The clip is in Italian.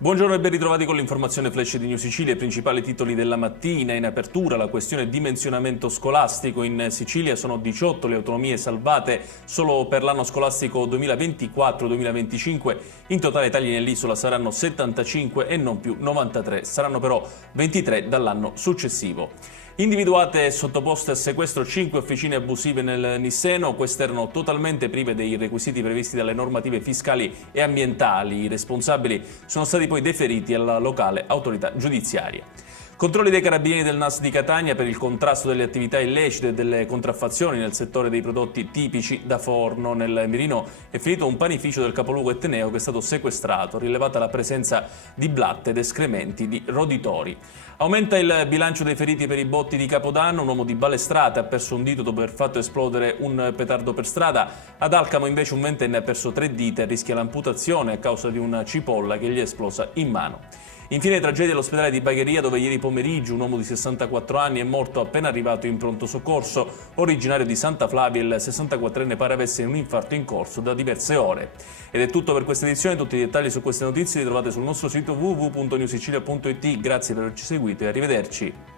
Buongiorno e ben ritrovati con l'informazione flash di New Sicilia. I principali titoli della mattina. In apertura la questione dimensionamento scolastico. In Sicilia sono 18 le autonomie salvate solo per l'anno scolastico 2024-2025. In totale tagli nell'isola saranno 75 e non più 93. Saranno però 23 dall'anno successivo. Individuate e sottoposte a sequestro 5 officine abusive nel Nisseno. Queste erano totalmente prive dei requisiti previsti dalle normative fiscali e ambientali. I responsabili sono stati poi deferiti alla locale autorità giudiziaria. Controlli dei carabinieri del NAS di Catania per il contrasto delle attività illecite e delle contraffazioni nel settore dei prodotti tipici da forno. Nel mirino è finito un panificio del capoluogo etneo che è stato sequestrato, rilevata la presenza di blatte ed escrementi di roditori. Aumenta il bilancio dei feriti per i botti di Capodanno. Un uomo di Balestrate ha perso un dito dopo aver fatto esplodere un petardo per strada. Ad Alcamo invece un ventenne ha perso 3 dita e rischia l'amputazione a causa di una cipolla che gli è esplosa in mano. Infine tragedia all'ospedale di Bagheria, dove ieri pomeriggio un uomo di 64 anni è morto appena arrivato in pronto soccorso. Originario di Santa Flavia, il 64enne pare avesse un infarto in corso da diverse ore. Ed è tutto per questa edizione. Tutti i dettagli su queste notizie li trovate sul nostro sito www.newsicilia.it. Grazie per averci seguito e arrivederci.